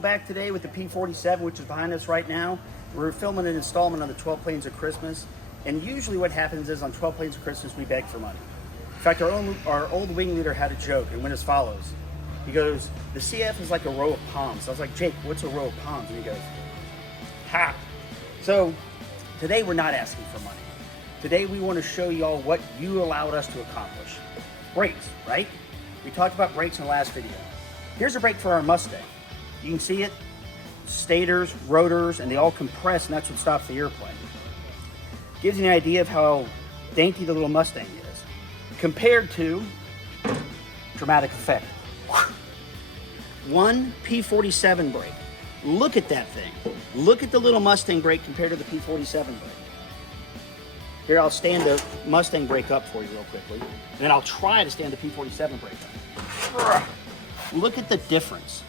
back today with the P-47, which is behind us right now. We're filming an installment on the 12 Planes of Christmas. And usually what happens is on 12 Planes of Christmas, we beg for money. In fact, our old wing leader had a joke, and went as follows. He goes, the CF is like a row of palms. I was like, Jake, what's a row of palms? And he goes, ha. So today we're not asking for money. Today we want to show y'all what you allowed us to accomplish. Brakes, right? We talked about brakes in the last video. Here's a brake for our Mustang. You can see it, stators, rotors, and they all compress, and that's what stops the airplane. Gives you an idea of how dainty the little Mustang is, compared to dramatic effect. One P-47 brake. Look at that thing. Look at the little Mustang brake compared to the P-47 brake. Here, I'll stand the Mustang brake up for you real quickly, and then I'll try to stand the P-47 brake up. Look at the difference.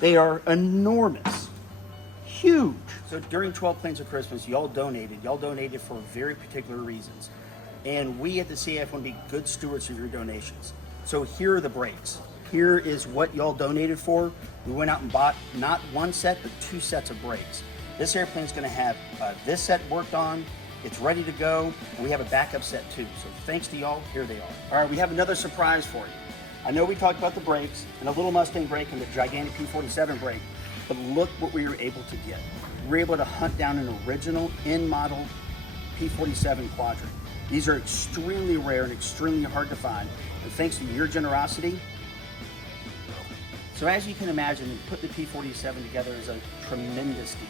They are enormous, huge. So during 12 Planes of Christmas, y'all donated for very particular reasons. And we at the CAF want to be good stewards of your donations. So here are the brakes. Here is what y'all donated for. We went out and bought not one set, but 2 sets of brakes. This airplane is going to have this set worked on. It's ready to go, and we have a backup set too. So thanks to y'all, here they are. All right, we have another surprise for you. I know we talked about the brakes and a little Mustang brake and the gigantic P-47 brake, but look what we were able to get. We were able to hunt down an original in-model P-47 quadrant. These are extremely rare and extremely hard to find, and thanks to your generosity. So as you can imagine, put the P-47 together is a tremendous deal.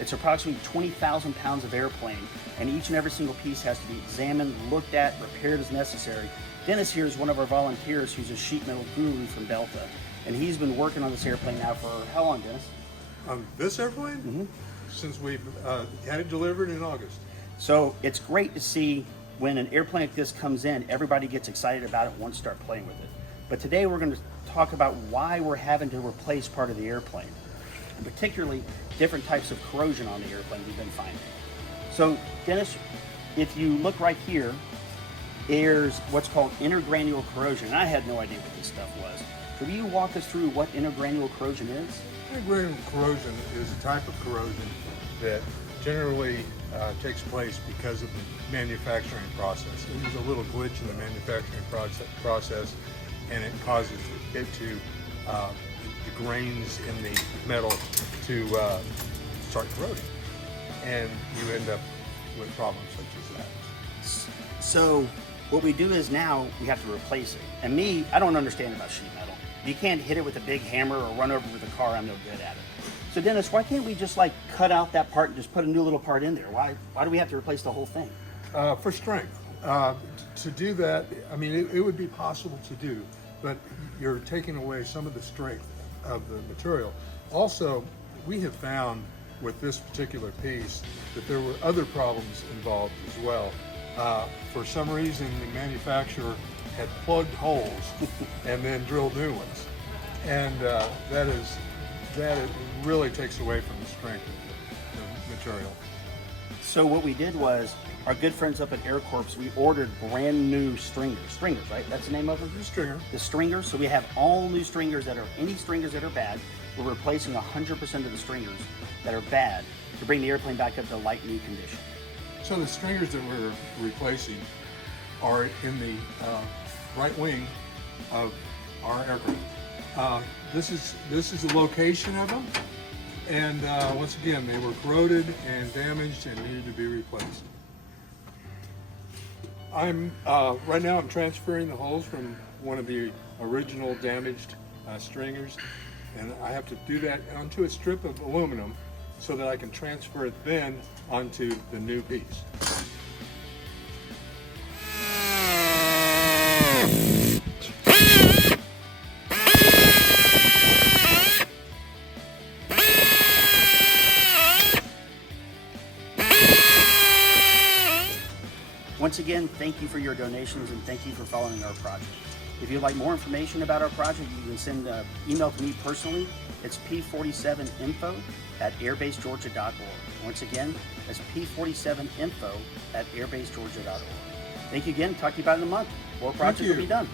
It's approximately 20,000 pounds of airplane, and each and every single piece has to be examined, looked at, repaired as necessary. Dennis here is one of our volunteers who's a sheet metal guru from Delta, and he's been working on this airplane now for how long, Dennis? On this airplane? Mm-hmm. Since we've had it delivered in August. So it's great to see when an airplane like this comes in, everybody gets excited about it and wants to start playing with it. But today we're going to talk about why we're having to replace part of the airplane, and particularly different types of corrosion on the airplane we've been finding. So Dennis, if you look right here, there's what's called intergranular corrosion. And I had no idea what this stuff was. So will you walk us through what intergranular corrosion is? Intergranular corrosion is a type of corrosion that generally takes place because of the manufacturing process. There's a little glitch in the manufacturing process, and it causes it to the grains in the metal to start corroding, and you end up with problems such as that. So what we do is now we have to replace it. And me, I don't understand about sheet metal. You can't hit it with a big hammer or run over with a car. I'm no good at it. So Dennis, why can't we just like cut out that part and just put a new little part in there? Why do we have to replace the whole thing? For strength. To do that, I mean, it would be possible to do, but you're taking away some of the strength of the material. Also, we have found with this particular piece that there were other problems involved as well. For some reason, the manufacturer had plugged holes and then drilled new ones, and that really takes away from the strength of the material. So what we did was, our good friends up at Air Corps, we ordered brand new stringers. Stringers, right? That's the name of them? The stringer. The stringers. So we have all new stringers that are, any stringers that are bad. We're replacing 100% of the stringers that are bad to bring the airplane back up to light new condition. So the stringers that we're replacing are in the right wing of our aircraft. This is the location of them, and once again, they were corroded and damaged and needed to be replaced. Right now I'm transferring the holes from one of the original damaged stringers, and I have to do that onto a strip of aluminum so that I can transfer it then onto the new piece. Once again, thank you for your donations and thank you for following our project. If you'd like more information about our project, you can send an email to me personally. It's P47info@airbasegeorgia.org. Once again, that's P47info@airbasegeorgia.org. Thank you again. Talk to you about it in a month. More projects will be done.